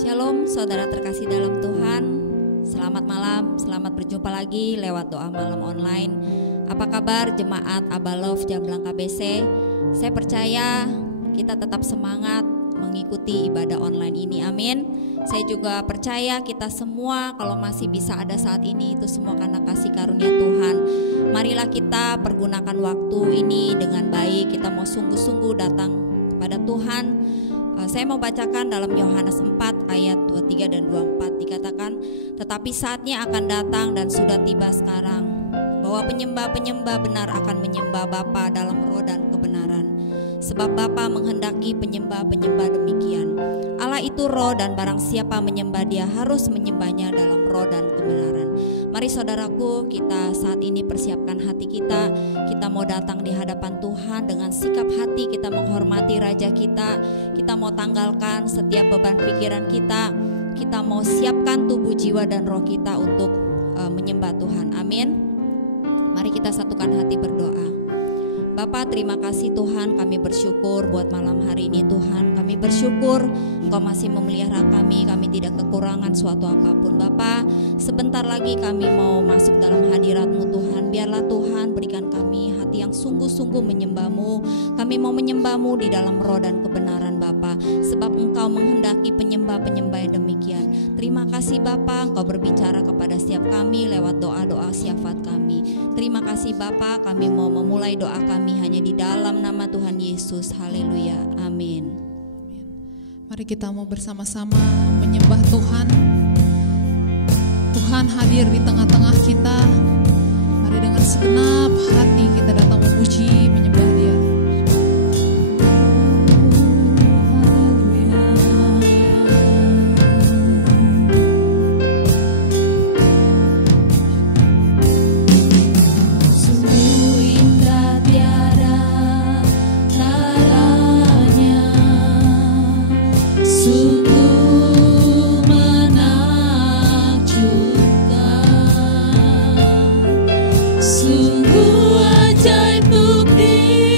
Shalom saudara terkasih dalam Tuhan. Selamat malam, selamat berjumpa lagi lewat doa malam online. Apa kabar jemaat Abba Love Jamblang KBC? Saya percaya kita tetap semangat mengikuti ibadah online ini, amin. Saya juga percaya kita semua kalau masih bisa ada saat ini itu semua karena kasih karunia Tuhan. Marilah kita pergunakan waktu ini dengan baik. Kita mau sungguh-sungguh datang kepada Tuhan. Saya mau bacakan dalam Yohanes 4 ayat 23 dan 24, dikatakan, tetapi saatnya akan datang dan sudah tiba sekarang, bahwa penyembah-penyembah benar akan menyembah Bapa dalam roh dan kebenaran. Sebab Bapa menghendaki penyembah-penyembah demikian. Allah itu roh dan barang siapa menyembah Dia harus menyembahnya dalam roh dan kebenaran. Mari saudaraku, kita saat ini persiapkan hati kita. Kita mau datang di hadapan Tuhan dengan sikap hati kita menghormati Raja kita. Kita mau tanggalkan setiap beban pikiran kita. Kita mau siapkan tubuh, jiwa dan roh kita untuk menyembah Tuhan. Amin. Mari kita satukan hati berdoa. Bapa, terima kasih Tuhan, kami bersyukur buat malam hari ini Tuhan. Kami bersyukur Engkau masih memelihara kami tidak kekurangan suatu apapun. Bapa, sebentar lagi kami mau masuk dalam hadirat-Mu Tuhan. Biarlah Tuhan berikan kami hati yang sungguh-sungguh menyembah-Mu. Kami mau menyembah-Mu di dalam roh dan kebenaran Bapa, sebab Engkau menghendaki penyembah-penyembah yang demikian. Terima kasih Bapa, Engkau berbicara kepada setiap kami lewat doa-doa syafaat kami. Terima kasih Bapa, kami mau memulai doa kami hanya di dalam nama Tuhan Yesus. Haleluya, amin. Mari kita mau bersama-sama menyembah Tuhan. Tuhan hadir di tengah-tengah kita. Mari dengan segenap hati kita datang memuji, menyembah Dia. Sungguh ajaib bukti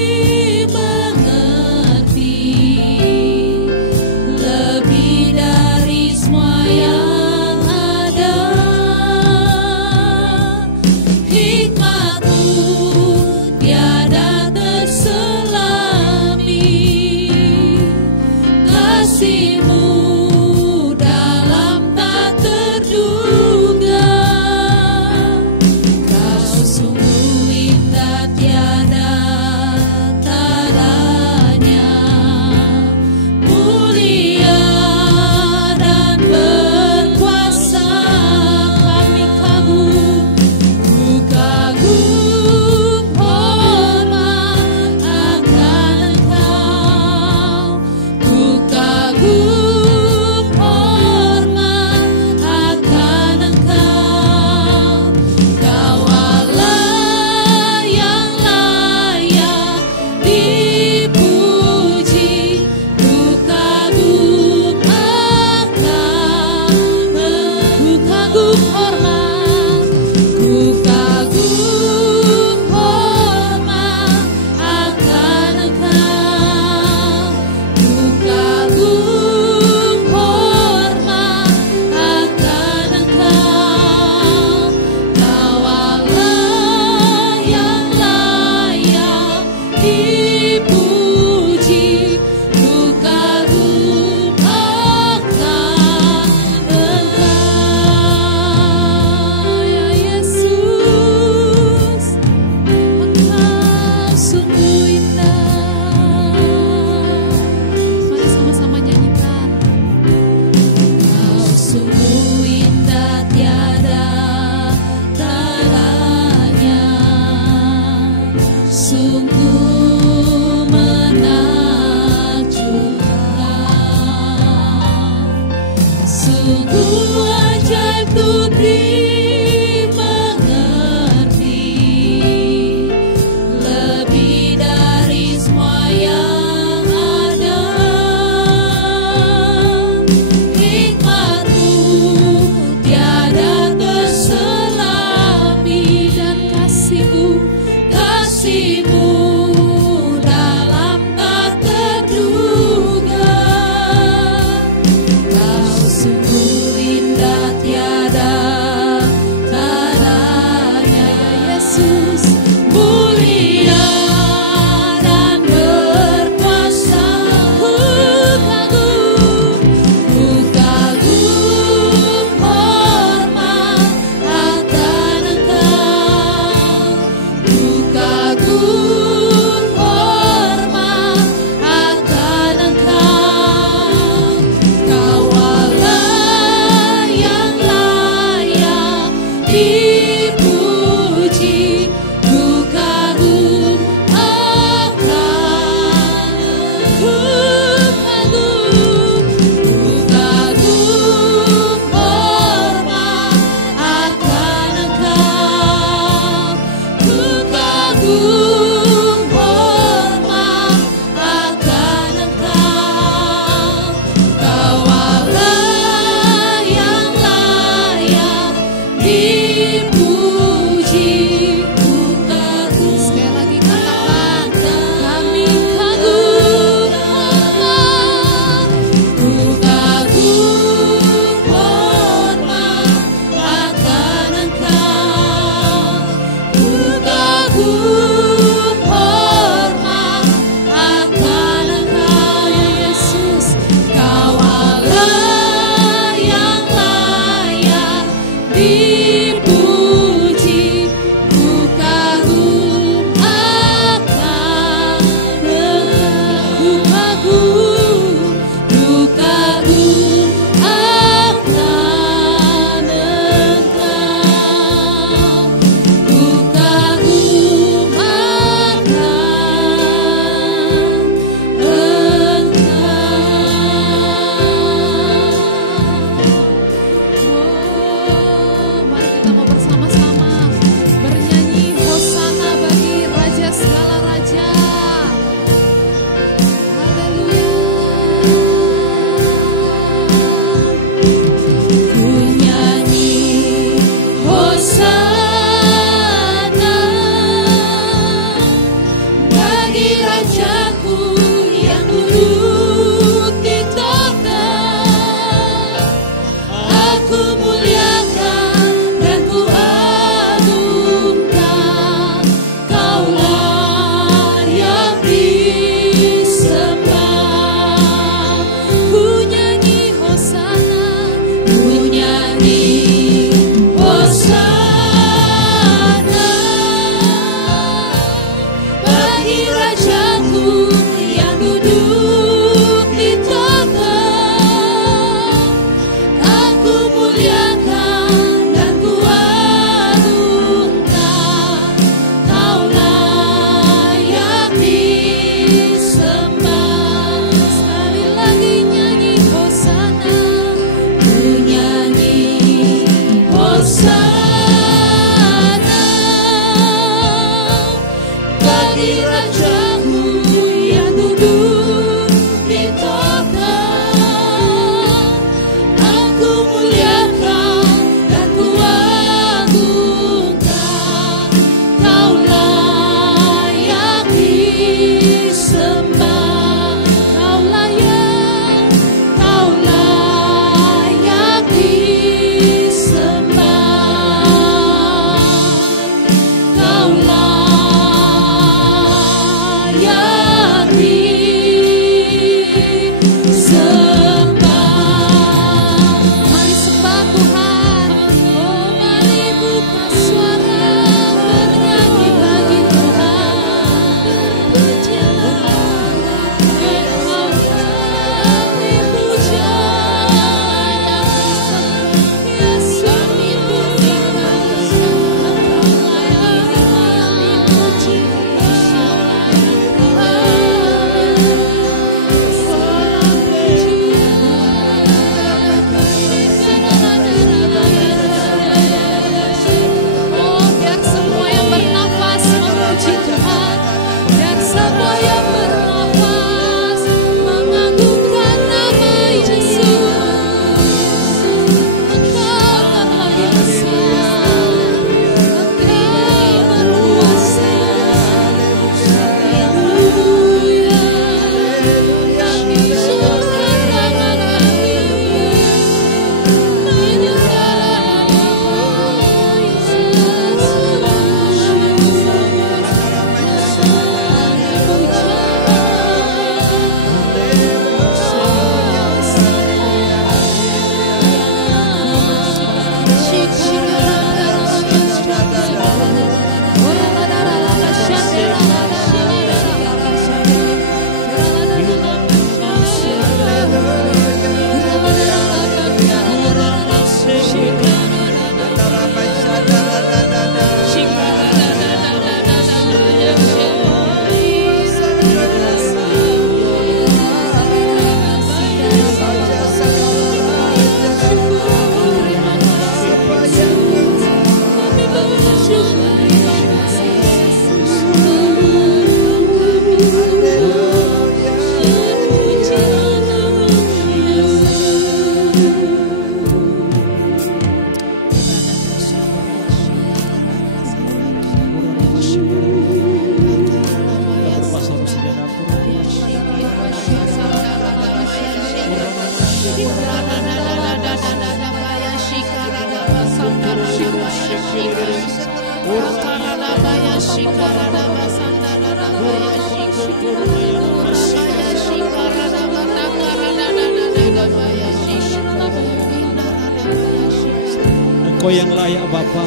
Engkau yang layak Bapa,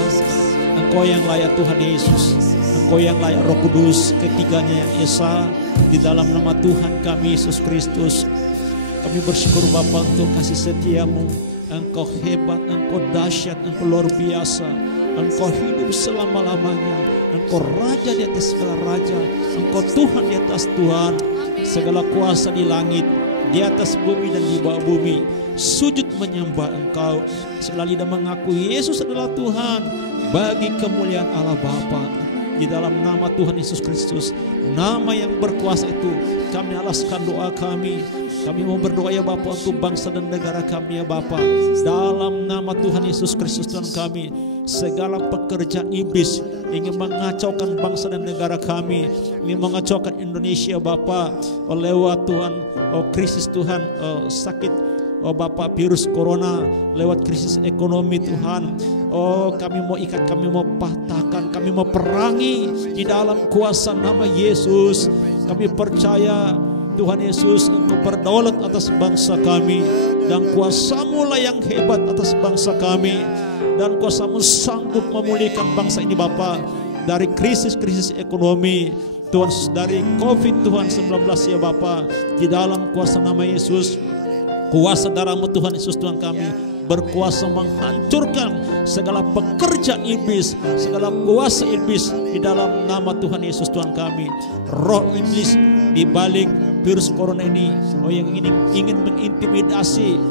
Engkau yang layak Tuhan Yesus, Engkau yang layak Roh Kudus, ketiganya yang esa. Di dalam nama Tuhan kami Yesus Kristus, kami bersyukur Bapa untuk kasih setiamu. Engkau hebat, Engkau dahsyat, Engkau luar biasa. Engkau hidup selama-lamanya. Engkau Raja di atas segala Raja. Engkau Tuhan di atas Tuhan. Segala kuasa di langit, di atas bumi dan di bawah bumi sujud menyembah Engkau. Segala lidah mengaku Yesus adalah Tuhan, bagi kemuliaan Allah Bapa. Di dalam nama Tuhan Yesus Kristus, nama yang berkuasa itu, kami alaskan doa kami. Kami mau berdoa ya Bapa untuk bangsa dan negara kami ya Bapa. Dalam nama Tuhan Yesus Kristus Tuhan kami, segala pekerjaan iblis ingin mengacaukan bangsa dan negara kami, ingin mengacaukan Indonesia Bapa, lewat Tuhan, krisis Tuhan, sakit Bapak, virus corona, lewat krisis ekonomi Tuhan. Kami mau ikat, kami mau patahkan, kami mau perangi di dalam kuasa nama Yesus. Kami percaya Tuhan Yesus, Engkau berdaulat atas bangsa kami, dan kuasa-Mu lah yang hebat atas bangsa kami, dan kuasa-Mu sanggup memulihkan bangsa ini Bapa dari krisis-krisis ekonomi Tuhan, dari COVID Tuhan 19 ya Bapa. Di dalam kuasa nama Yesus, kuasa darah-Mu Tuhan Yesus Tuhan kami berkuasa menghancurkan segala pekerjaan iblis, segala kuasa iblis di dalam nama Tuhan Yesus Tuhan kami. Roh iblis di balik virus corona ini, yang ingin mengintimidasi,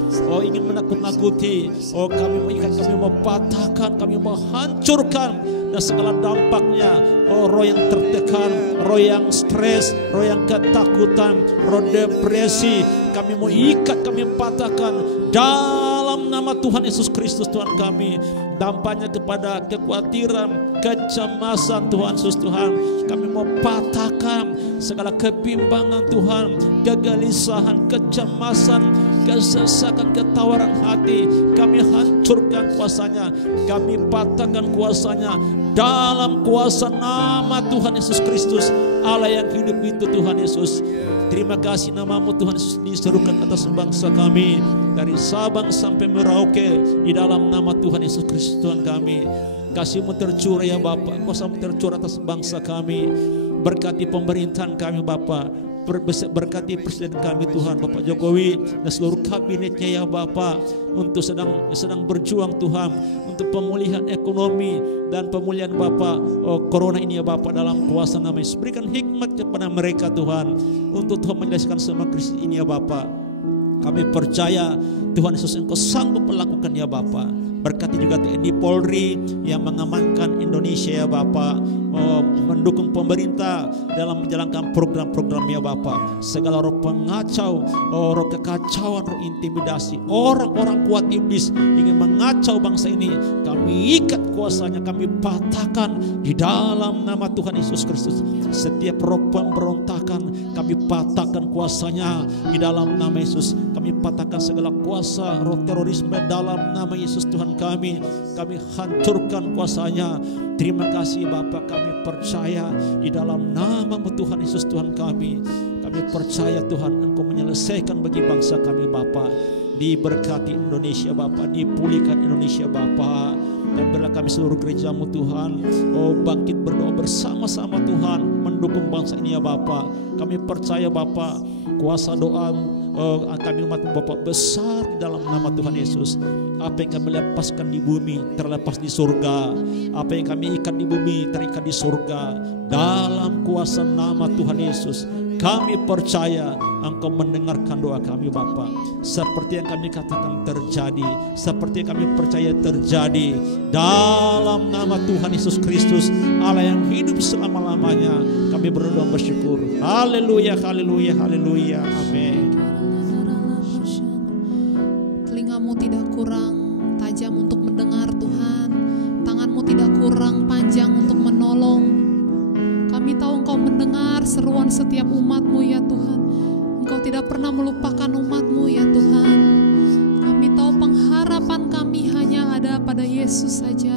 ingin menakut-nakuti, kami mau ikat, kami mau patahkan, kami mau hancurkan, dan segala dampaknya, roh yang tertekan, roh yang stres, roh yang ketakutan, roh depresi, kami mau ikat, kami patahkan dalam nama Tuhan Yesus Kristus Tuhan kami. Dampaknya kepada kekhawatiran, kecemasan Tuhan Yesus Tuhan, kami mau patahkan segala kebimbangan Tuhan, kegelisahan, kecemasan, kesesakan, ketawaran hati, kami hancurkan kuasanya, kami patahkan kuasanya dalam kuasa nama Tuhan Yesus Kristus, Allah yang hidup itu Tuhan Yesus. Terima kasih nama-Mu Tuhan Yesus diserukan atas bangsa kami, dari Sabang sampai Merauke, di dalam nama Tuhan Yesus Kristus Tuhan kami. Kasih-Mu tercurah ya Bapa, kuasa-Mu tercurah atas bangsa kami. Berkati pemerintahan kami Bapa, berkati presiden kami Tuhan, Bapak Jokowi dan seluruh kabinetnya ya Bapa, untuk sedang berjuang Tuhan untuk pemulihan ekonomi dan pemulihan Bapa corona ini ya Bapa, dalam kuasa nama Yesus. Berikan hikmat kepada mereka Tuhan, untuk Tuhan menjelaskan semua krisis ini ya Bapa. Kami percaya Tuhan Yesus Engkau sanggup melakukan ya Bapa. Berkati juga TNI Polri yang mengamankan Indonesia ya Bapa, mendukung pemerintah dalam menjalankan program-program ya Bapa. Segala roh pengacau, roh kekacauan, roh intimidasi, orang-orang kuat iblis ingin mengacau bangsa ini, kami ikat kuasanya, kami patahkan di dalam nama Tuhan Yesus Kristus. Setiap roh pemberontakan kami patahkan kuasanya di dalam nama Yesus. Kami patahkan segala kuasa roh terorisme dalam nama Yesus Tuhan kami hancurkan kuasanya. Terima kasih Bapa, kami percaya di dalam nama-Mu Tuhan Yesus Tuhan kami percaya Tuhan Engkau menyelesaikan bagi bangsa kami Bapa. Diberkati Indonesia Bapa, dipulihkan Indonesia Bapa, dan biarlah kami seluruh gereja-Mu Tuhan bangkit berdoa bersama-sama Tuhan, mendukung bangsa ini ya Bapa. Kami percaya Bapa, kuasa doa kami umat Bapa besar di dalam nama Tuhan Yesus. Apa yang kami lepaskan di bumi terlepas di surga, apa yang kami ikat di bumi terikat di surga. Dalam kuasa nama Tuhan Yesus kami percaya Engkau mendengarkan doa kami Bapa. Seperti yang kami katakan terjadi, seperti yang kami percaya terjadi, dalam nama Tuhan Yesus Kristus, Allah yang hidup selama-lamanya. Kami berdoa bersyukur. Haleluya, haleluya, haleluya. Amin. Telinga-Mu tidak kurang tajam untuk mendengar Tuhan, tangan-Mu tidak kurang panjang untuk menolong. Kami tahu Engkau mendengar seruan setiap umat-Mu ya Tuhan. Engkau tidak pernah melupakan umat-Mu ya Tuhan. pengharapan kami hanya ada pada Yesus saja.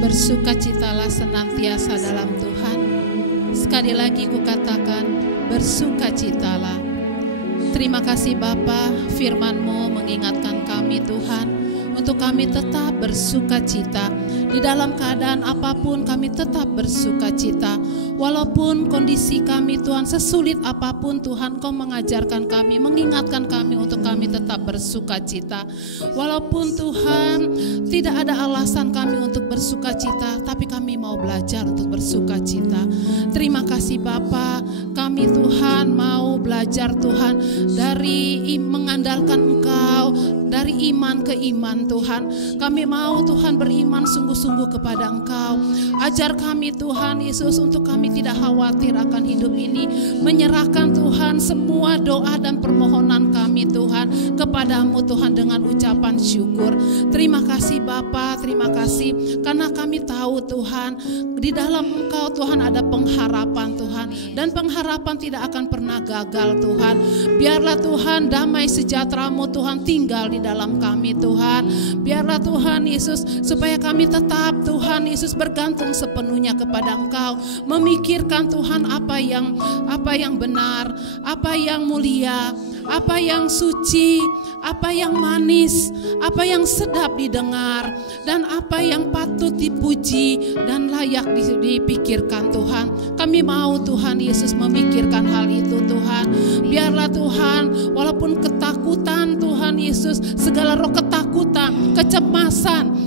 Bersukacitalah senantiasa dalam Tuhan. Sekali lagi kukatakan, bersukacitalah. Terima kasih Bapa, firman-Mu mengingatkan kami Tuhan, untuk kami tetap bersukacita. Di dalam keadaan apapun kami tetap bersukacita. Walaupun kondisi kami Tuhan sesulit apapun Tuhan, Kau mengajarkan kami, mengingatkan kami untuk kami tetap bersukacita. Walaupun Tuhan tidak ada alasan kami untuk bersukacita, tapi kami mau belajar untuk bersukacita. Terima kasih Bapa, kami Tuhan mau belajar Tuhan dari mengandalkan Engkau, dari iman ke iman Tuhan. Kami mau Tuhan beriman sungguh-sungguh kepada Engkau. Ajar kami Tuhan Yesus untuk kami tidak khawatir akan hidup ini, menyerahkan Tuhan semua doa dan permohonan kami Tuhan kepadamu Tuhan dengan ucapan syukur. Terima kasih Bapa, terima kasih karena kami tahu Tuhan di dalam Engkau Tuhan ada pengharapan Tuhan, dan pengharapan tidak akan pernah gagal Tuhan. Biarlah Tuhan damai sejahtera-Mu Tuhan tinggal di dalam kami Tuhan. Biarlah Tuhan Yesus supaya kami tetap Tuhan Yesus bergantung sepenuhnya kepada Engkau, memikirkan Tuhan apa yang benar, apa yang mulia, apa yang suci, apa yang manis, apa yang sedap didengar, dan apa yang patut dipuji dan layak dipikirkan Tuhan. Kami mau Tuhan Yesus memikirkan hal itu Tuhan. Biarlah Tuhan walaupun ketakutan Tuhan Yesus, segala roh ketakutan, kecemasan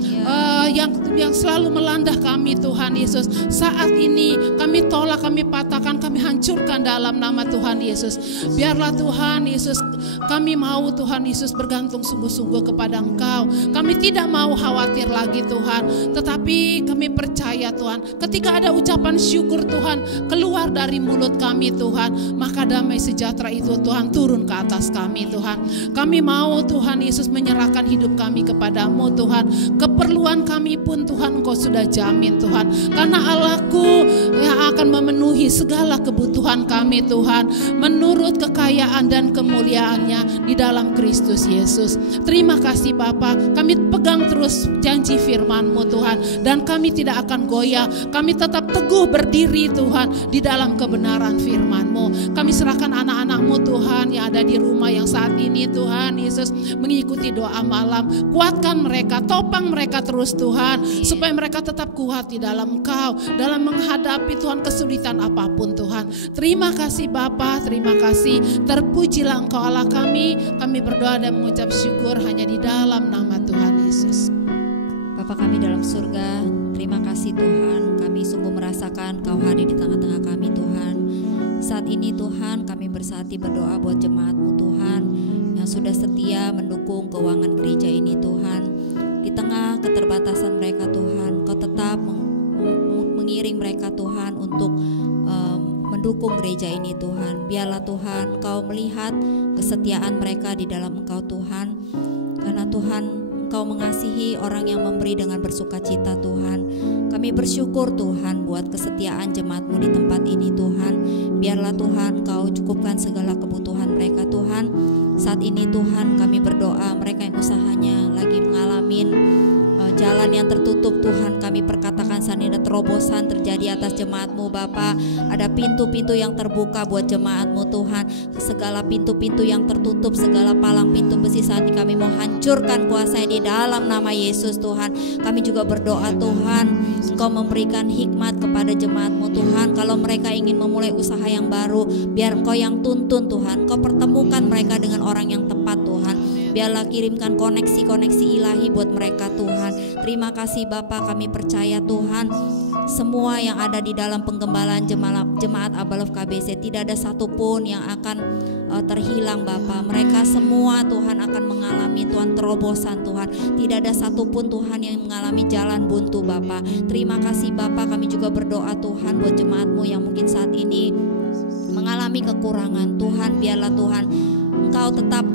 yang selalu melanda kami Tuhan Yesus, saat ini kami tolak, kami patahkan, kami hancurkan dalam nama Tuhan Yesus. Biarlah Tuhan Yesus, kami mau Tuhan Yesus bergantung sungguh-sungguh kepada Engkau. Kami tidak mau khawatir lagi Tuhan, tetapi kami percaya Tuhan, ketika ada ucapan syukur Tuhan keluar dari mulut kami Tuhan, maka damai sejahtera itu Tuhan turun ke atas kami Tuhan. Kami mau Tuhan Yesus menyerahkan hidup kami kepadamu Tuhan. Keperluan kami pun Tuhan Engkau sudah jamin Tuhan, karena Allahku yang akan memenuhi segala kebutuhan kami Tuhan menurut kekayaan dan kemuliaannya di dalam Kristus Yesus. Terima kasih Bapa, kami pegang terus janji firman-Mu Tuhan, dan kami tidak akan goyah. Kami tetap teguh berdiri Tuhan di dalam kebenaran firman-Mu. Kami serahkan anak-anak-Mu Tuhan yang ada di rumah yang saat ini Tuhan Yesus mengikuti doa malam. Kuatkan mereka, topang mereka terus Tuhan, supaya mereka tetap kuat di dalam Engkau, dalam menghadapi Tuhan kesulitan apapun Tuhan. Terima kasih Bapa, terima kasih. Terpujilah Engkau Allah kami. Kami berdoa dan mengucap syukur hanya di dalam nama Tuhan Yesus. Bapa kami dalam surga, terima kasih Tuhan, kami sungguh merasakan Kau hadir di tengah-tengah kami Tuhan. Saat ini Tuhan kami bersati berdoa buat jemaat-Mu Tuhan yang sudah setia mendukung keuangan gereja ini Tuhan. Di tengah keterbatasan mereka Tuhan, Kau tetap mengiring mereka Tuhan untuk mendukung gereja ini Tuhan. Biarlah Tuhan Kau melihat kesetiaan mereka di dalam Engkau Tuhan, karena Tuhan Engkau mengasihi orang yang memberi dengan bersukacita Tuhan. Kami bersyukur Tuhan buat kesetiaan jemaat-Mu di tempat ini Tuhan. Biarlah Tuhan Kau cukupkan segala kebutuhan mereka Tuhan. Saat ini Tuhan kami berdoa mereka yang usahanya lagi mengalami jalan yang tertutup Tuhan, kami perkatakan sanina terobosan terjadi atas jemaat-Mu Bapa. Ada pintu-pintu yang terbuka buat jemaat-Mu Tuhan. Segala pintu-pintu yang tertutup, segala palang pintu besi saat ini kami mau hancurkan kuasanya di dalam nama Yesus Tuhan. Kami juga berdoa Tuhan, Engkau memberikan hikmat kepada jemaat-Mu Tuhan. Kalau mereka ingin memulai usaha yang baru, biar Engkau yang tuntun Tuhan. Engkau pertemukan mereka dengan orang yang tepat Tuhan. Biarlah kirimkan koneksi-koneksi ilahi buat mereka Tuhan. Terima kasih Bapa, kami percaya Tuhan, semua yang ada di dalam penggembalaan jemaat Abalov KBC tidak ada satupun yang akan terhilang Bapa. Mereka semua Tuhan akan mengalami Tuhan terobosan Tuhan. Tidak ada satupun Tuhan yang mengalami jalan buntu Bapa. Terima kasih Bapa, kami juga berdoa Tuhan buat jemaat-Mu yang mungkin saat ini mengalami kekurangan Tuhan. Biarlah Tuhan Engkau tetap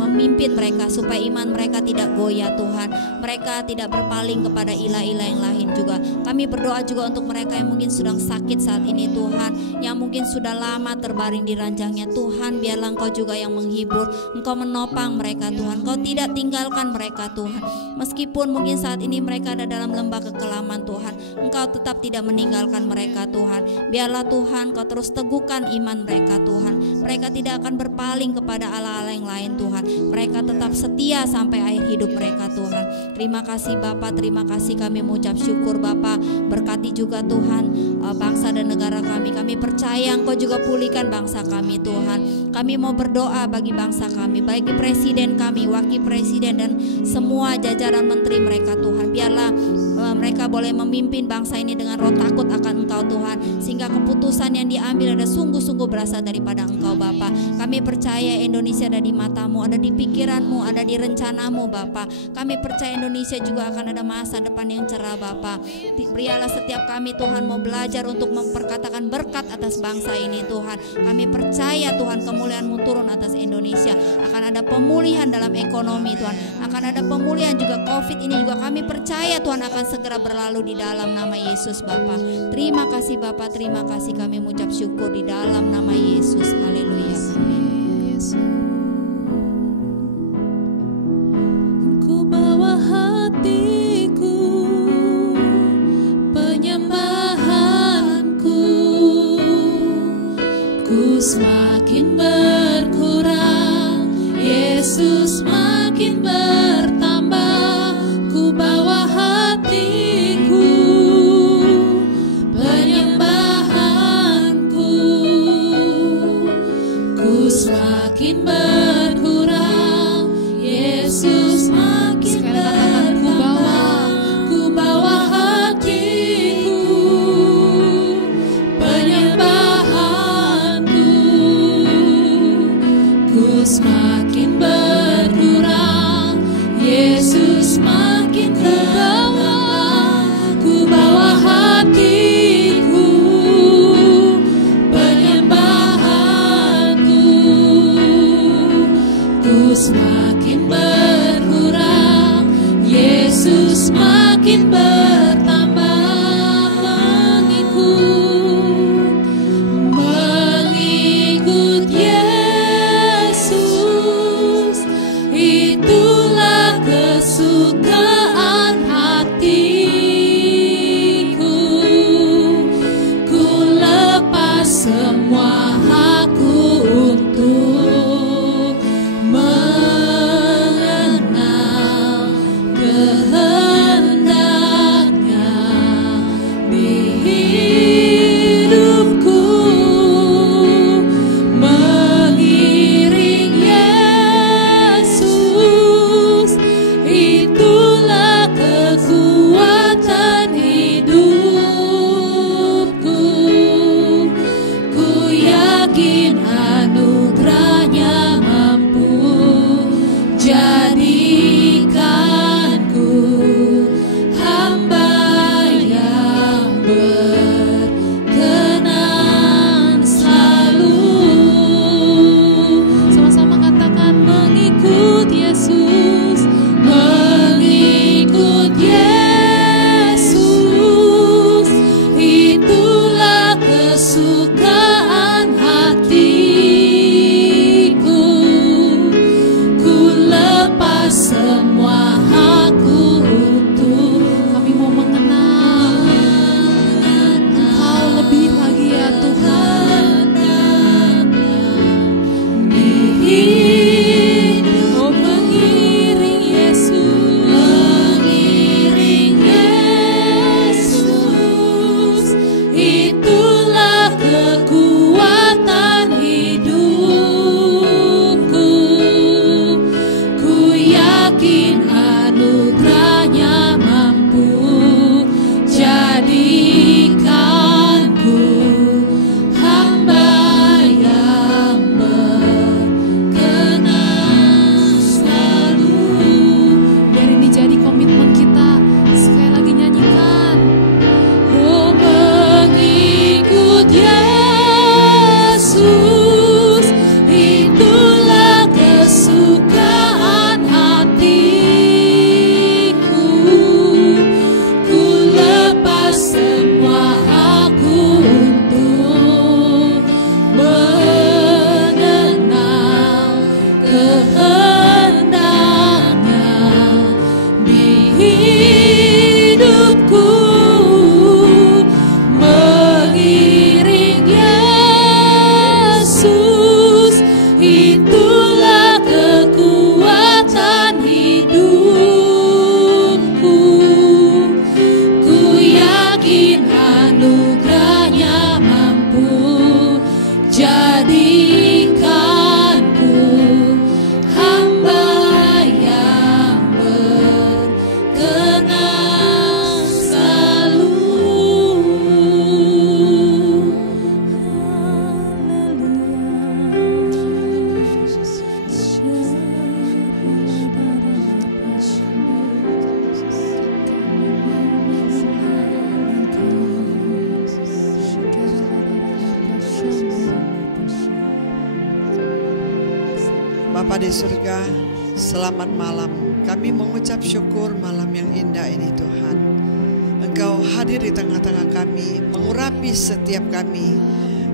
memimpin mereka supaya iman mereka tidak goyah Tuhan, mereka tidak berpaling kepada ilah-ilah yang lain juga. Kami berdoa juga untuk mereka yang mungkin sedang sakit saat ini Tuhan, yang mungkin sudah lama terbaring di ranjangnya Tuhan, biarlah Engkau juga yang menghibur, Engkau menopang mereka Tuhan, Engkau tidak tinggalkan mereka Tuhan, meskipun mungkin saat ini mereka ada dalam lembah kekelaman Tuhan, Engkau tetap tidak meninggalkan mereka Tuhan. Biarlah Tuhan Kau terus teguhkan iman mereka Tuhan, mereka tidak akan berpaling kepada Allah-Allah yang lain Tuhan, mereka tetap setia sampai akhir hidup mereka Tuhan. Terima kasih Bapa, terima kasih, kami mengucap syukur Bapa. Berkati juga Tuhan bangsa dan negara kami. Kami percaya Engkau juga pulihkan bangsa kami Tuhan. Kami mau berdoa bagi bangsa kami, bagi presiden kami, wakil presiden dan semua jajaran menteri mereka Tuhan. Biarlah mereka boleh memimpin bangsa ini dengan roh takut akan Engkau Tuhan, sehingga keputusan yang diambil ada sungguh-sungguh berasal daripada Engkau Bapa. Kami percaya Indonesia ada di matamu, ada di pikiranmu, ada di rencanamu Bapa. Kami percaya Indonesia juga akan ada masa depan yang cerah Bapa. Berilah setiap kami Tuhan mau belajar untuk memperkatakan berkat atas bangsa ini Tuhan. Kami percaya Tuhan kemuliaan-Mu turun atas Indonesia. Akan ada pemulihan dalam ekonomi Tuhan, akan ada pemulihan juga. Covid ini juga kami percaya Tuhan akan segera berlalu di dalam nama Yesus Bapa. Terima kasih Bapa, terima kasih, kami mengucap syukur di dalam nama Yesus. Haleluya. Ku bawa hatiku, penyembahanku, ku semakin berkurang, Yesus makin bertambah. Ku bawa hatiku, penyembahanku, ku semakin berkurang, Yesus makin bertambah. Ku bawa hatiku, penyembahanku, ku semakin berkurang, Yesus makin bertambah. Ku bawa hatiku, penyembahanku, ku semakin berkurang, Yesus makin bertambah. Mengikut Yesus, itulah kesukaan hatiku. Ku lepas semua hakku untuk mengenal kehendaknya di hidupku. Mengiring Yesus, itulah kekuatan hidupku. Ku Bapa di surga, selamat malam. Kami mengucap syukur malam yang indah ini Tuhan. Engkau hadir di tengah-tengah kami, mengurapi setiap kami.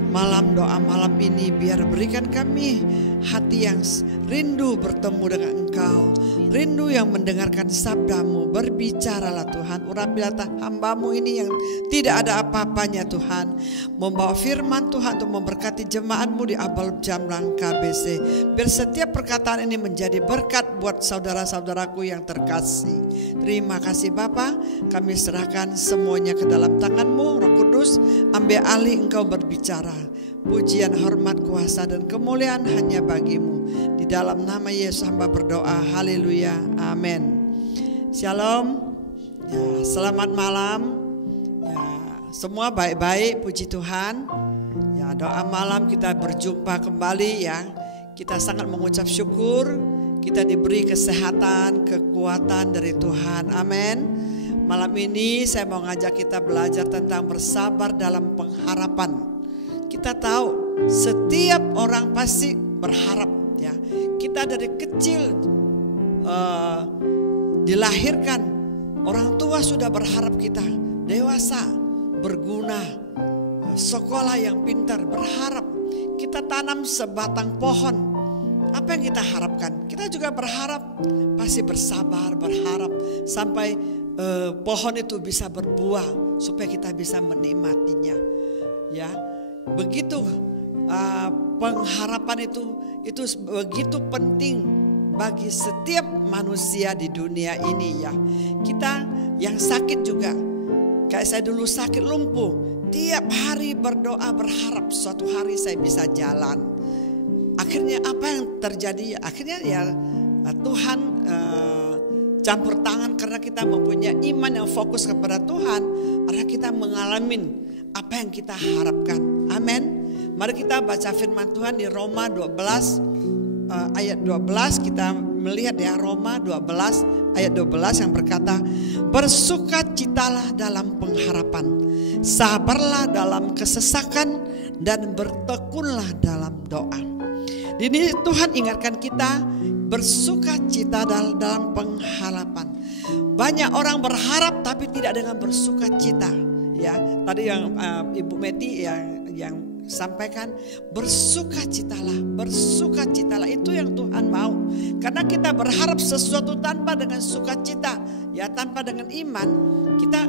Malam doa malam ini biar berikan kami hati yang rindu bertemu dengan Engkau, rindu yang mendengarkan sabdamu. Berbicaralah Tuhan, urapilah hamba-Mu ini yang tidak ada apa-apanya Tuhan. Membawa firman Tuhan untuk memberkati jemaat-Mu di Abal Jamblang KBC. Biar setiap perkataan ini menjadi berkat buat saudara-saudaraku yang terkasih. Terima kasih Bapa, kami serahkan semuanya ke dalam tangan-Mu. Roh Kudus, ambil alih, Engkau berbicara. Pujian, hormat, kuasa, dan kemuliaan hanya bagi-Mu. Di dalam nama Yesus hamba berdoa. Haleluya. Amin. Shalom. Ya, selamat malam. Ya, semua baik-baik, puji Tuhan. Ya, doa malam kita berjumpa kembali ya. Kita sangat mengucap syukur. Kita diberi kesehatan, kekuatan dari Tuhan. Amin. Malam ini saya mau ngajak kita belajar tentang bersabar dalam pengharapan. Kita tahu setiap orang pasti berharap ya. Kita dari kecil dilahirkan, orang tua sudah berharap kita dewasa, berguna, sekolah yang pintar, berharap. Kita tanam sebatang pohon, apa yang kita harapkan? Kita juga berharap, pasti bersabar, berharap sampai pohon itu bisa berbuah supaya kita bisa menikmatinya. Ya, begitu pengharapan itu begitu penting bagi setiap manusia di dunia ini ya. Kita yang sakit juga, kayak saya dulu sakit lumpuh, tiap hari berdoa berharap suatu hari saya bisa jalan. Akhirnya apa yang terjadi? Akhirnya ya Tuhan campur tangan karena kita mempunyai iman yang fokus kepada Tuhan. Karena kita mengalami apa yang kita harapkan. Amin. Mari kita baca firman Tuhan di Roma 12 ayat 12. Kita melihat ya, Roma 12 ayat 12 yang berkata, bersukacitalah dalam pengharapan, sabarlah dalam kesesakan, dan bertekunlah dalam doa. Ini Tuhan ingatkan kita bersukacita dalam pengharapan. Banyak orang berharap tapi tidak dengan bersukacita. Ya, tadi yang Ibu Meti yang sampaikan, bersukacitalah itu yang Tuhan mau. Karena kita berharap sesuatu tanpa dengan sukacita, ya tanpa dengan iman, kita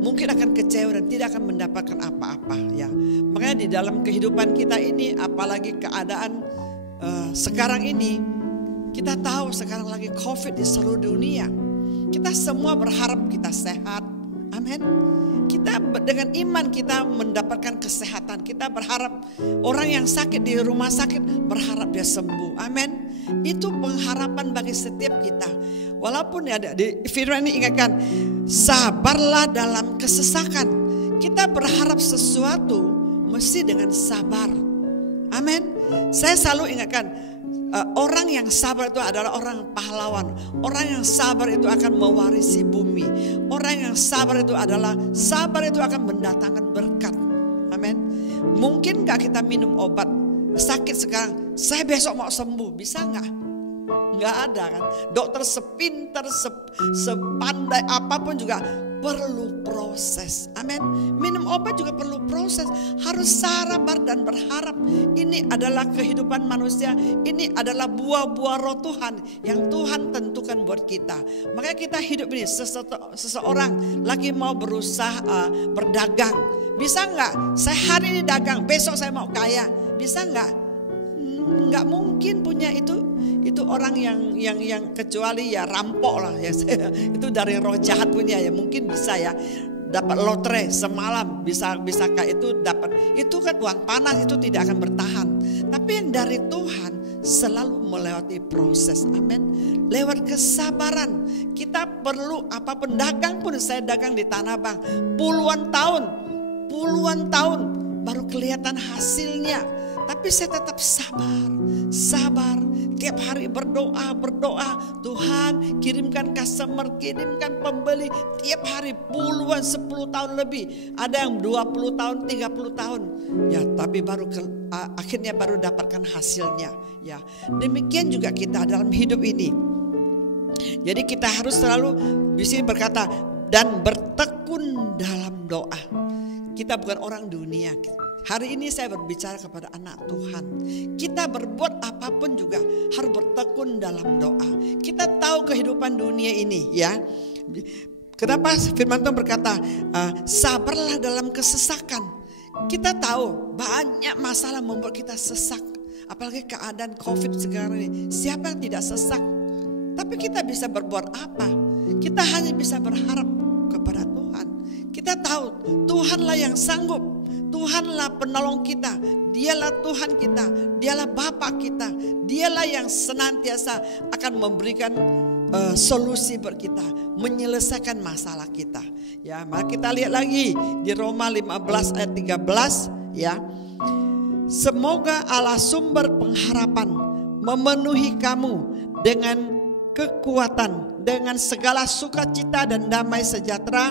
mungkin akan kecewa dan tidak akan mendapatkan apa-apa ya. Makanya di dalam kehidupan kita ini, apalagi keadaan sekarang ini, kita tahu sekarang lagi COVID di seluruh dunia. Kita semua berharap kita sehat. Amin. Kita dengan iman kita mendapatkan kesehatan. Kita berharap orang yang sakit di rumah sakit berharap dia sembuh. Amin. Itu pengharapan bagi setiap kita. Walaupun ada di firman ini ingatkan, sabarlah dalam kesesakan. Kita berharap sesuatu mesti dengan sabar. Amin. Saya selalu ingatkan, orang yang sabar itu adalah orang pahlawan. Orang yang sabar itu akan mewarisi bumi. Orang yang sabar itu akan mendatangkan berkat. Amin. Mungkin gak kita minum obat sakit sekarang, saya besok mau sembuh, bisa gak? Gak ada kan. Dokter sepintar, sepandai apapun juga perlu proses. Amin. Minum obat juga perlu proses. Harus sabar dan berharap. Ini adalah kehidupan manusia. Ini adalah buah-buah roh Tuhan yang Tuhan tentukan buat kita. Makanya kita hidup ini, seseorang lagi mau berusaha berdagang, bisa nggak? Saya hari ini dagang, besok saya mau kaya, bisa nggak? Nggak mungkin punya itu orang yang kecuali ya rampok lah ya. Itu dari roh jahat punya ya, mungkin bisa ya dapat lotre semalam bisa kayak itu dapat. Itu kan uang panas, itu tidak akan bertahan. Tapi yang dari Tuhan selalu melewati proses. Amin. Lewat kesabaran. Kita perlu apapun, dagang pun, saya dagang di Tanah Abang puluhan tahun baru kelihatan hasilnya. Tapi saya tetap sabar. Tiap hari berdoa. Tuhan kirimkan customer, kirimkan pembeli. Tiap hari puluhan, 10 tahun lebih. Ada yang 20 tahun, 30 tahun. Ya, tapi baru akhirnya baru dapatkan hasilnya. Ya, demikian juga kita dalam hidup ini. Jadi kita harus selalu bisa berkata dan bertekun dalam doa. Kita bukan orang dunia. Hari ini saya berbicara kepada anak Tuhan. Kita berbuat apapun juga harus bertekun dalam doa. Kita tahu kehidupan dunia ini, ya. Kenapa firman Tuhan berkata sabarlah dalam kesesakan. Kita tahu banyak masalah membuat kita sesak. Apalagi keadaan COVID sekarang ini. Siapa yang tidak sesak? Tapi kita bisa berbuat apa? Kita hanya bisa berharap kepada Tuhan. Kita tahu Tuhanlah yang sanggup. Tuhanlah penolong kita. Dialah Tuhan kita. Dialah Bapa kita. Dialah yang senantiasa akan memberikan solusi buat kita, menyelesaikan masalah kita. Ya, mari kita lihat lagi di Roma 15 ayat 13, ya. Semoga Allah sumber pengharapan memenuhi kamu dengan kekuatan, dengan segala sukacita dan damai sejahtera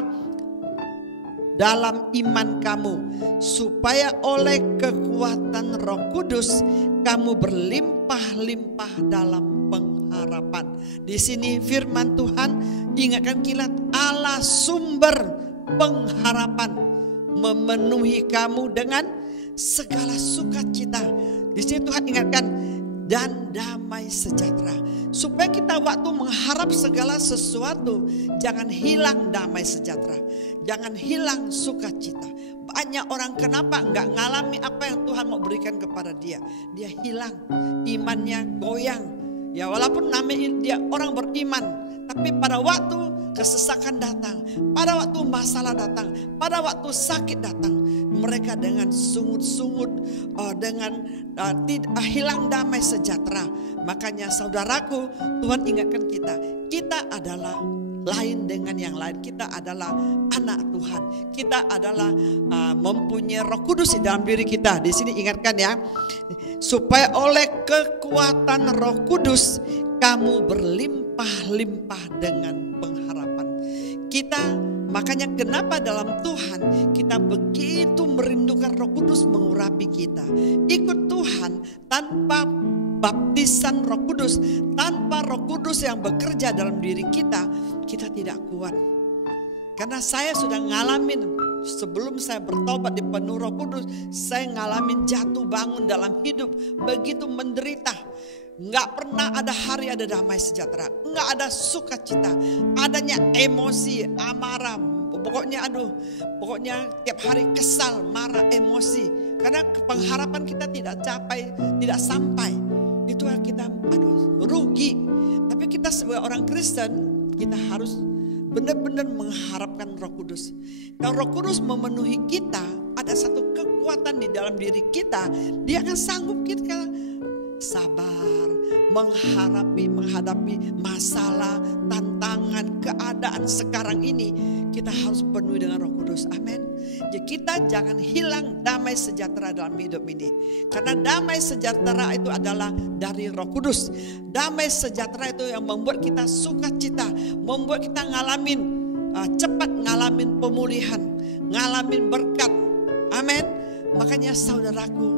dalam iman kamu, supaya oleh kekuatan Roh Kudus kamu berlimpah-limpah dalam pengharapan. Di sini firman Tuhan ingatkan kita, Allah sumber pengharapan memenuhi kamu dengan segala sukacita. Di sini Tuhan ingatkan dan damai sejahtera, supaya kita waktu mengharap segala sesuatu jangan hilang damai sejahtera, jangan hilang sukacita. Banyak orang kenapa enggak ngalami apa yang Tuhan mau berikan kepada dia? Dia hilang, imannya goyang. Ya, walaupun namanya dia orang beriman, tapi pada waktu kesesakan datang, pada waktu masalah datang, pada waktu sakit datang, mereka dengan sungut-sungut, dengan hilang damai sejahtera. Makanya saudaraku, Tuhan ingatkan kita adalah lain dengan yang lain. Kita adalah anak Tuhan. Kita adalah mempunyai Roh Kudus di dalam diri kita. Di sini ingatkan, ya, supaya oleh kekuatan Roh Kudus kamu berlimpah-limpah dengan pengharapan. Makanya kenapa dalam Tuhan kita begitu merindukan Roh Kudus mengurapi kita. Ikut Tuhan tanpa baptisan Roh Kudus, tanpa Roh Kudus yang bekerja dalam diri kita, kita tidak kuat. Karena saya sudah ngalamin, sebelum saya bertobat di penuh Roh Kudus, saya ngalamin jatuh bangun dalam hidup, begitu menderita. Nggak pernah ada hari ada damai sejahtera, nggak ada sukacita, adanya emosi, amarah, pokoknya tiap hari kesal, marah, emosi. Karena pengharapan kita tidak sampai, itu kita rugi. Tapi kita sebagai orang Kristen, kita harus benar-benar mengharapkan Roh Kudus. Kalau Roh Kudus memenuhi kita, ada satu kekuatan di dalam diri kita, dia akan sanggup kita sabar, menghadapi masalah, tantangan, keadaan sekarang ini. Kita harus penuhi dengan Roh Kudus. Amin. Jadi kita jangan hilang damai sejahtera dalam hidup ini. Karena damai sejahtera itu adalah dari Roh Kudus. Damai sejahtera itu yang membuat kita sukacita, membuat kita cepat ngalamin pemulihan, ngalamin berkat. Amin. Makanya saudaraku,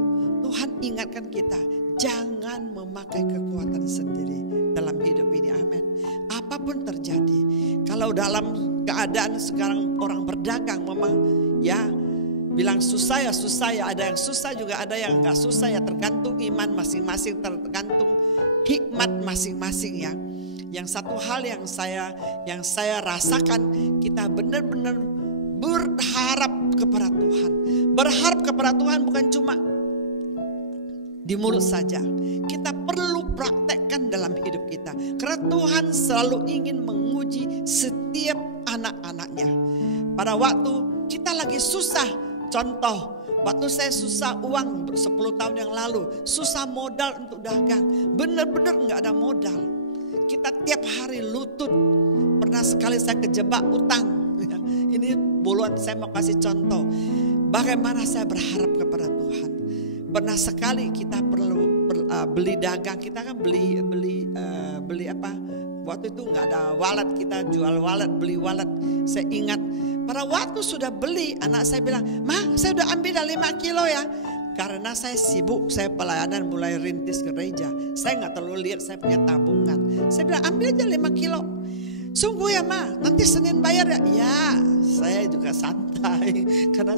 Tuhan ingatkan kita, jangan memakai kekuatan sendiri dalam hidup ini. Amin. Apapun terjadi, kalau dalam keadaan sekarang orang berdagang memang ya bilang susah ya, ada yang susah juga, ada yang nggak susah ya, tergantung iman masing-masing, tergantung hikmat masing-masing, ya. Yang satu hal yang saya rasakan, kita benar-benar berharap kepada Tuhan. Berharap kepada Tuhan bukan cuma di mulut saja, kita perlu praktekkan dalam hidup kita. Karena Tuhan selalu ingin menguji setiap anak-anaknya. Pada waktu kita lagi susah, contoh, waktu saya susah uang 10 tahun yang lalu, susah modal untuk dagang, benar-benar gak ada modal. Kita tiap hari lutut, pernah sekali saya kejebak utang. Ini buluan saya mau kasih contoh, bagaimana saya berharap kepada Tuhan. Pernah sekali kita perlu beli dagang, kita kan beli apa? Waktu itu nggak ada wallet, kita jual wallet, beli wallet. Saya ingat pada waktu sudah beli, anak saya bilang, "Ma, saya udah ambil dah 5 kilo ya." Karena saya sibuk, saya pelayanan mulai rintis gereja. Saya nggak terlalu lihat saya punya tabungan. Saya bilang ambil aja 5 kilo. Sungguh ya Ma, nanti Senin bayar ya? Ya, saya juga santai. Karena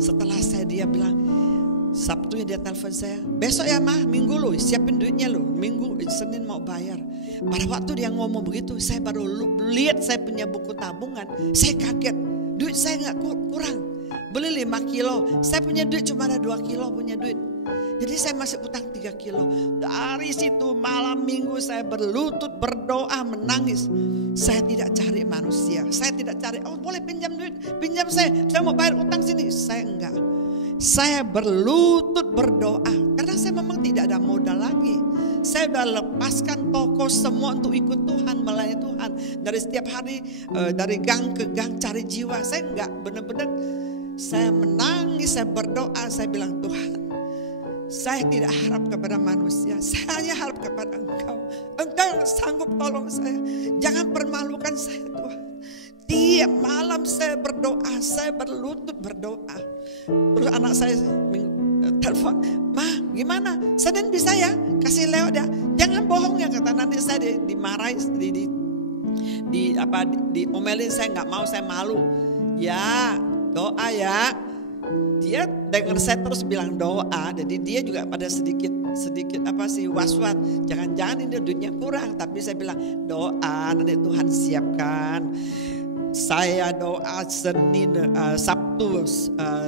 setelah dia bilang, Sabtunya dia telepon saya, besok ya Ma, Minggu lo siapin duitnya lo, Minggu Senin mau bayar. Pada waktu dia ngomong begitu, saya baru lihat saya punya buku tabungan. Saya kaget, duit saya nggak kurang. Beli 5 kilo, saya punya duit cuma ada 2 kilo punya duit. Jadi saya masih utang 3 kilo. Dari situ malam Minggu saya berlutut berdoa menangis. Saya tidak cari manusia, saya tidak cari, oh boleh pinjam duit, pinjam saya mau bayar utang sini. Saya enggak. Saya berlutut berdoa karena saya memang tidak ada modal lagi. Saya sudah lepaskan toko semua untuk ikut Tuhan, melayani Tuhan. Dari setiap hari, dari gang ke gang cari jiwa. Saya enggak, benar-benar saya menangis, saya berdoa, saya bilang Tuhan, saya tidak harap kepada manusia, saya hanya harap kepada Engkau. Engkau yang sanggup tolong saya, jangan permalukan saya Tuhan. Tiap malam saya berdoa, saya berlutut berdoa. Terus anak saya telepon, Ma gimana? Senin bisa ya? Kasih lewat ya. Jangan bohong ya, kata nanti saya dimarahin, diomelin, saya nggak mau, saya malu. Ya doa ya. Dia dengar saya terus bilang doa, jadi dia juga pada sedikit was-was. Jangan-jangan ini duitnya kurang, tapi saya bilang doa, nanti Tuhan siapkan. Saya doa Senin, Sabtu,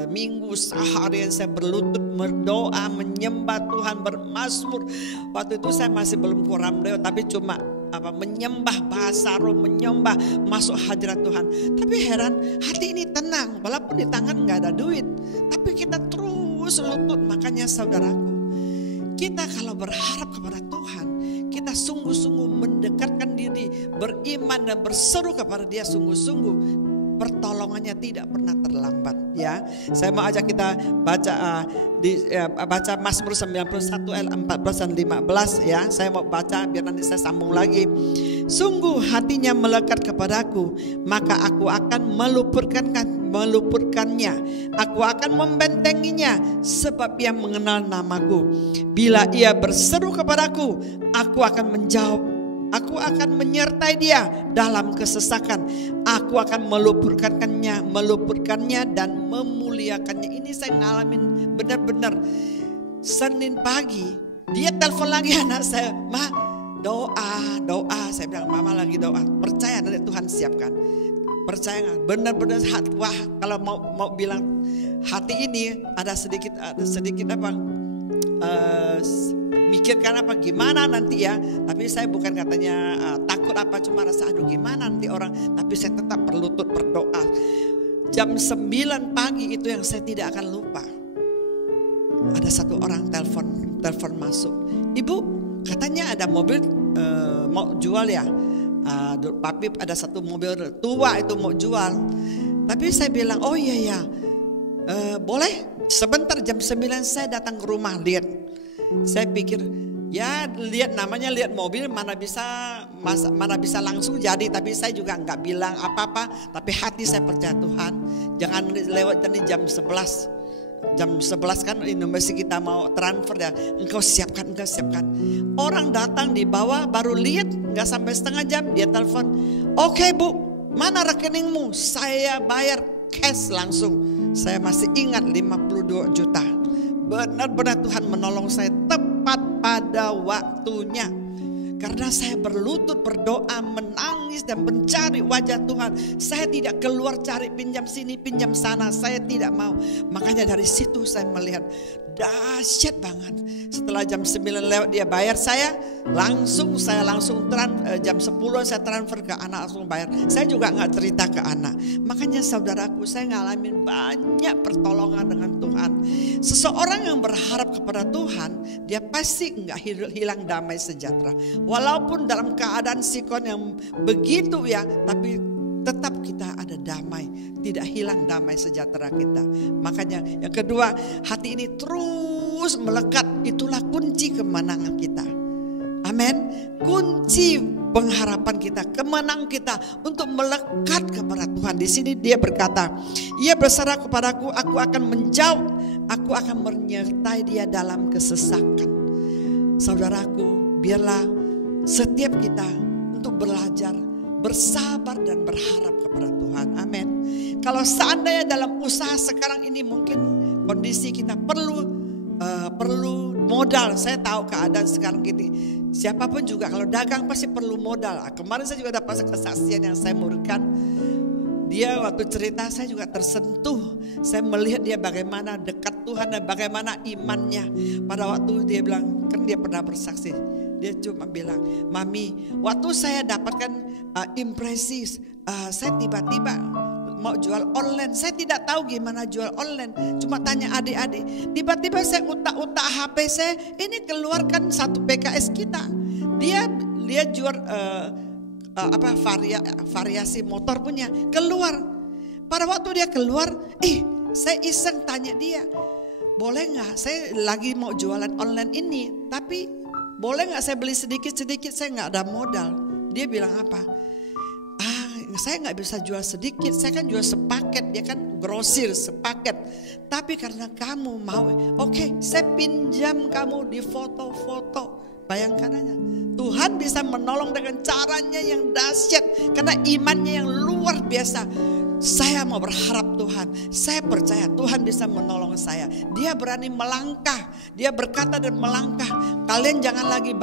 Minggu seharian saya berlutut berdoa, menyembah Tuhan, bermazmur. Waktu itu saya masih belum Quran Deo, tapi cuma menyembah bahasa roh, menyembah masuk hadirat Tuhan. Tapi heran, hati ini tenang walaupun di tangan nggak ada duit, tapi kita terus lutut. Makanya saudaraku, kita kalau berharap kepada Tuhan, kita sungguh-sungguh mendekatkan diri, beriman dan berseru kepada Dia sungguh-sungguh, pertolongannya tidak pernah terlambat ya. Saya mau ajak kita baca baca Mazmur 91 ayat 14 dan 15 ya. Saya mau baca biar nanti saya sambung lagi. Sungguh hatinya melekat kepadaku, maka aku akan meluputkannya. Aku akan membentenginya sebab ia mengenal namaku. Bila ia berseru kepadaku, aku akan menjawab. Aku akan menyertai dia dalam kesesakan. Aku akan meluputkannya dan memuliakannya. Ini saya ngalamin benar-benar. Senin pagi dia telepon lagi anak saya, Ma doa. Saya bilang Mama lagi doa. Percaya nanti Tuhan siapkan. Percaya nggak? Benar-benar wah, kalau mau bilang hati ini ada sedikit mikirkan apa gimana nanti ya. Tapi saya bukan katanya takut apa, cuma rasa aduh gimana nanti orang. Tapi saya tetap berlutut berdoa. Jam 9 pagi itu yang saya tidak akan lupa. Ada satu orang telepon masuk. Ibu katanya ada mobil mau jual ya. Papi ada satu mobil tua itu mau jual. Tapi saya bilang oh iya ya, boleh sebentar jam 9 saya datang ke rumah lihat. Saya pikir ya lihat namanya lihat mobil mana bisa langsung jadi, tapi saya juga nggak bilang apa-apa, tapi hati saya percaya Tuhan jangan lewat dari jam 11 kan Indonesia kita mau transfer ya, engkau siapkan. Orang datang di bawah baru lihat nggak sampai setengah jam dia telepon, oke Bu mana rekeningmu, saya bayar cash langsung. Saya masih ingat 52 juta. Benar-benar Tuhan menolong saya tepat pada waktunya. Karena saya berlutut berdoa, menangis dan mencari wajah Tuhan. Saya tidak keluar cari pinjam sini, pinjam sana. Saya tidak mau. Makanya dari situ saya melihat dahsyat banget. Setelah jam 9 lewat dia bayar saya langsung jam 10 saya transfer ke anak langsung bayar. Saya juga nggak cerita ke anak. Makanya saudaraku, saya ngalamin banyak pertolongan dengan Tuhan. Seseorang yang berharap kepada Tuhan, dia pasti nggak hilang damai sejahtera. Walaupun dalam keadaan sikon yang begitu ya, tapi tetap kita ada damai, tidak hilang damai sejahtera kita. Makanya yang kedua, hati ini terus melekat, itulah kunci kemenangan kita. Amin. Kunci pengharapan kita, kemenangan kita untuk melekat kepada Tuhan. Di sini dia berkata, ia berserah kepadaku, aku akan menjawab, Aku akan menyertai dia dalam kesesakan. Saudaraku, biarlah setiap kita untuk belajar bersabar dan berharap kepada Tuhan. Amin. Kalau seandainya dalam usaha sekarang ini mungkin kondisi kita perlu modal. Saya tahu keadaan sekarang gini. Siapapun juga kalau dagang pasti perlu modal. Kemarin saya juga dapat kesaksian yang saya muridkan. Dia waktu cerita saya juga tersentuh. Saya melihat dia bagaimana dekat Tuhan dan bagaimana imannya. Pada waktu dia bilang, kan dia pernah bersaksi. Dia cuma bilang, Mami, waktu saya dapatkan impresi, saya tiba-tiba mau jual online. Saya tidak tahu gimana jual online. Cuma tanya adik-adik. Tiba-tiba saya utak-utak HP saya. Ini keluarkan satu PKS kita. Dia jual variasi motor punya. Keluar. Pada waktu dia keluar, saya iseng tanya dia. Boleh nggak? Saya lagi mau jualan online ini. Tapi boleh nggak saya beli sedikit-sedikit? Saya nggak ada modal. Dia bilang apa? Saya nggak bisa jual sedikit, saya kan jual sepaket, dia kan grosir sepaket. Tapi karena kamu mau, oke, saya pinjam kamu di foto-foto. Bayangkan aja, Tuhan bisa menolong dengan caranya yang dahsyat karena imannya yang luar biasa. Saya mau berharap Tuhan, saya percaya Tuhan bisa menolong saya. Dia berani melangkah, dia berkata dan melangkah. Kalian jangan lagi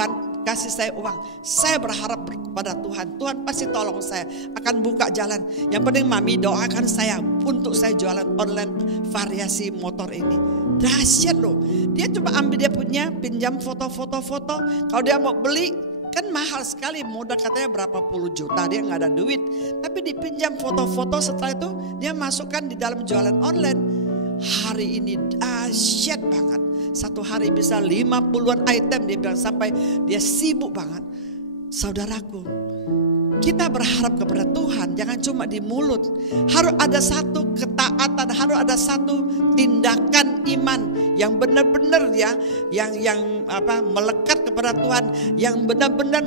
kasih saya uang. Saya berharap kepada Tuhan. Tuhan pasti tolong saya. Akan buka jalan. Yang penting Mami doakan saya untuk saya jualan online variasi motor ini. Dahsyat loh. Dia cuma ambil dia punya, pinjam foto-foto. Kalau dia mau beli kan mahal sekali. Modal katanya berapa puluh juta. Dia nggak ada duit. Tapi dipinjam foto-foto, setelah itu dia masukkan di dalam jualan online. Hari ini dahsyat banget. Satu hari bisa 50-an item, dia bilang, sampai dia sibuk banget. Saudaraku, kita berharap kepada Tuhan, jangan cuma di mulut. Harus ada satu ketaatan, harus ada satu tindakan iman yang benar-benar yang melekat kepada Tuhan, yang benar-benar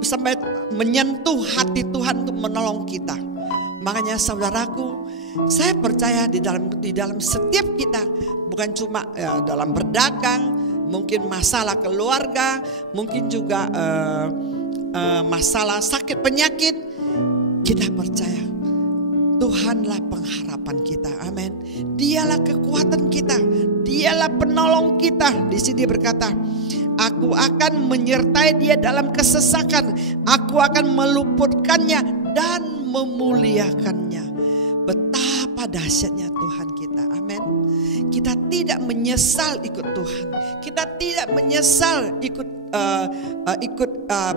sampai menyentuh hati Tuhan untuk menolong kita. Makanya saudaraku, saya percaya di dalam setiap kita, bukan cuma dalam berdagang, mungkin masalah keluarga, mungkin juga masalah sakit penyakit, kita percaya Tuhanlah pengharapan kita. Amin. Dialah kekuatan kita, dialah penolong kita. Di sini berkata, aku akan menyertai dia dalam kesesakan, aku akan meluputkannya dan memuliakannya. Betapa dahsyatnya Tuhan kita. Amin. Kita tidak menyesal ikut Tuhan. Kita tidak menyesal ikut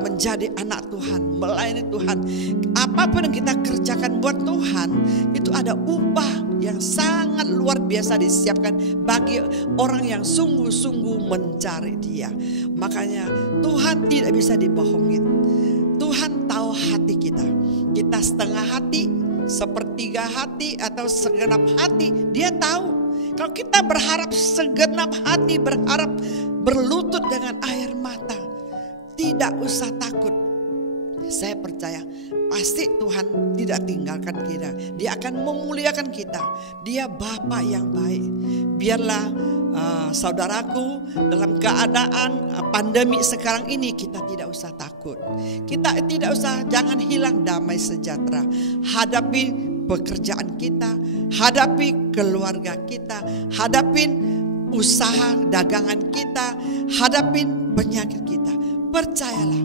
menjadi anak Tuhan, melayani Tuhan. Apapun yang kita kerjakan buat Tuhan, itu ada upah yang sangat luar biasa disiapkan bagi orang yang sungguh-sungguh mencari Dia. Makanya Tuhan tidak bisa dibohongin. Tuhan tahu hati kita. Kita setengah hati, sepertiga hati, atau segenap hati, Dia tahu. Kalau kita berharap segenap hati, berharap berlutut dengan air mata, tidak usah takut. Saya percaya pasti Tuhan tidak tinggalkan kita. Dia akan memuliakan kita. Dia Bapa yang baik. Biarlah saudaraku, dalam keadaan pandemi sekarang ini kita tidak usah takut. Kita tidak usah, jangan hilang damai sejahtera. Hadapi pekerjaan kita, hadapi keluarga kita, hadapin usaha dagangan kita, hadapin penyakit kita. Percayalah,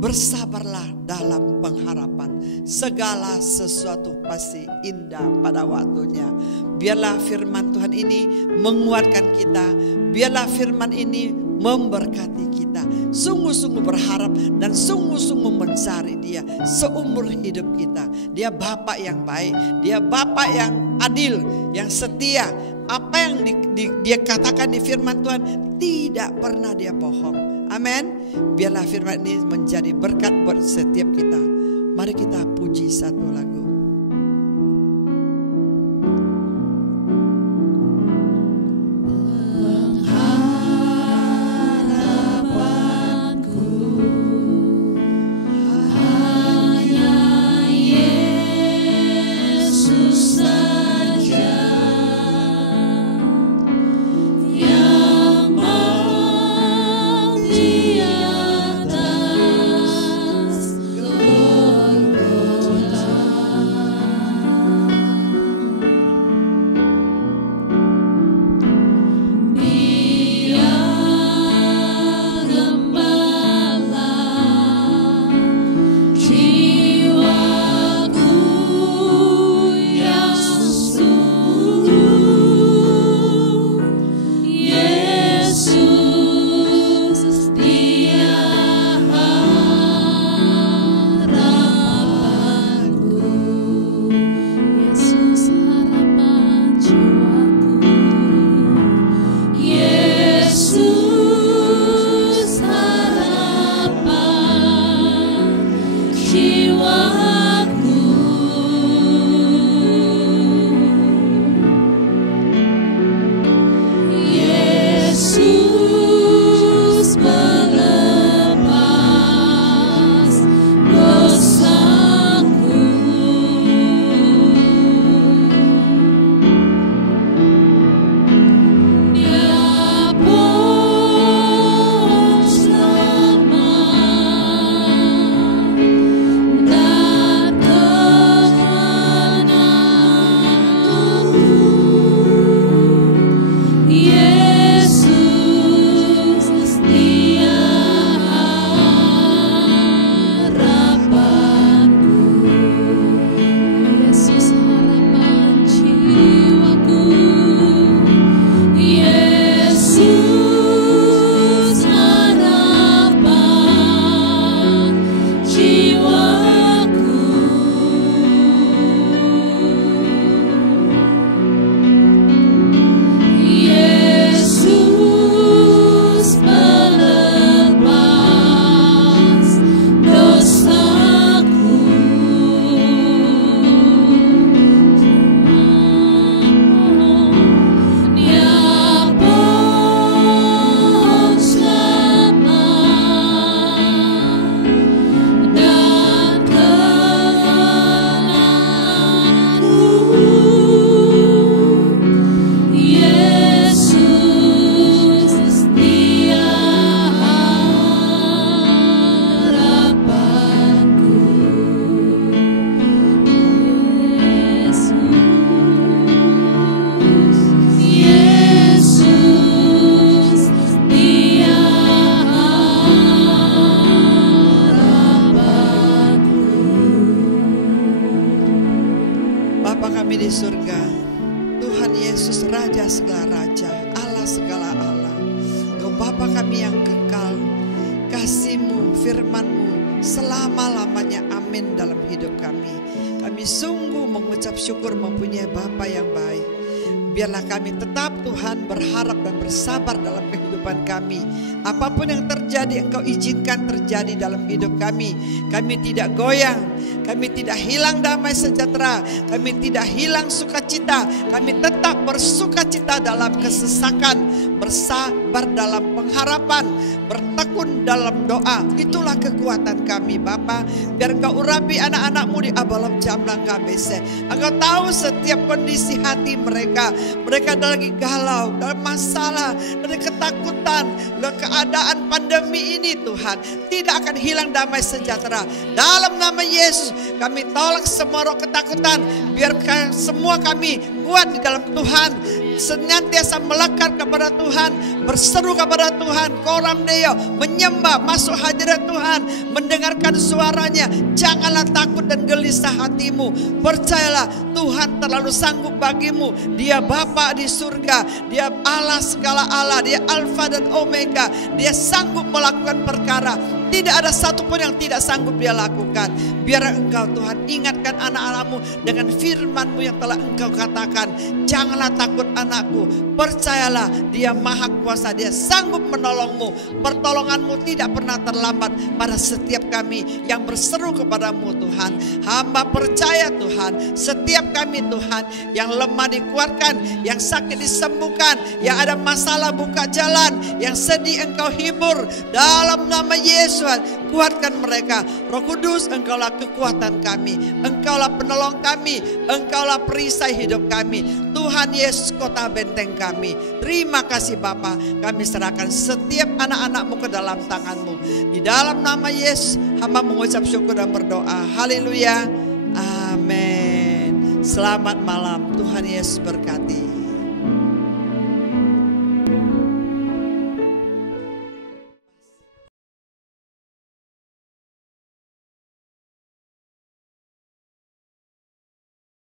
bersabarlah dalam pengharapan. Segala sesuatu pasti indah pada waktunya. Biarlah firman Tuhan ini menguatkan kita. Biarlah firman ini memberkati kita. Sungguh-sungguh berharap dan sungguh-sungguh mencari Dia seumur hidup kita. Dia Bapa yang baik. Dia Bapa yang adil, yang setia. Apa yang dia katakan di firman Tuhan tidak pernah Dia bohong. Amin. Biarlah firman ini menjadi berkat buat setiap kita. Mari kita puji satu lagu. Allah segala Allah. Engkau Bapa kami yang kekal, kasih-Mu, firman-Mu selama-lamanya, amin, dalam hidup kami. Kami sungguh mengucap syukur mempunyai Bapa yang baik. Biarlah kami tetap Tuhan berharap dan bersabar dalam kehidupan kami. Apapun yang terjadi, Engkau izinkan terjadi dalam hidup kami. Kami tidak goyang, kami tidak hilang damai sejahtera, kami tidak hilang sukacita. Kami tetap bersukacita dalam kesesakan, bersabar dalam pengharapan, bertekun dalam doa. Itulah kekuatan kami Bapa. Biar Engkau urapi anak-anak-Mu di Abalov Jamblang KBC. Engkau tahu setiap kondisi hati mereka. Mereka lagi galau, dalam masalah, dari ketakutan, dalam keadaan pandemi ini Tuhan. Tidak akan hilang damai sejahtera. Dalam nama Yesus kami tolak semua roh ketakutan. Biarkan semua kami kuat di dalam Tuhan, senantiasa melekat kepada Tuhan, berseru kepada Tuhan, koram deo, menyembah, masuk hadirat Tuhan, mendengarkan suaranya. Janganlah takut dan gelisah hatimu. Percayalah Tuhan terlalu sanggup bagimu. Dia Bapa di surga, Dia Allah segala Allah, Dia Alfa dan Omega. Dia sanggup melakukan perkara. Tidak ada satupun yang tidak sanggup Dia lakukan. Biar Engkau Tuhan ingatkan anak-anak-Mu dengan firman-Mu yang telah Engkau katakan. Janganlah takut anakku, percayalah Dia maha kuasa, Dia sanggup menolongmu. Pertolongan-Mu tidak pernah terlambat pada setiap kami yang berseru kepadamu Tuhan. Hamba percaya Tuhan, setiap kami Tuhan yang lemah dikuatkan, yang sakit disembuhkan, yang ada masalah buka jalan, yang sedih Engkau hibur. Dalam nama Yesus kuatkan mereka. Roh Kudus, Engkaulah kekuatan kami, Engkaulah penolong kami, Engkaulah perisai hidup kami. Tuhan Yesus, kota benteng kami. Terima kasih Bapa. Kami serahkan setiap anak-anak-Mu ke dalam tangan-Mu. Di dalam nama Yesus hamba mengucap syukur dan berdoa. Haleluya. Amin. Selamat malam. Tuhan Yesus berkati.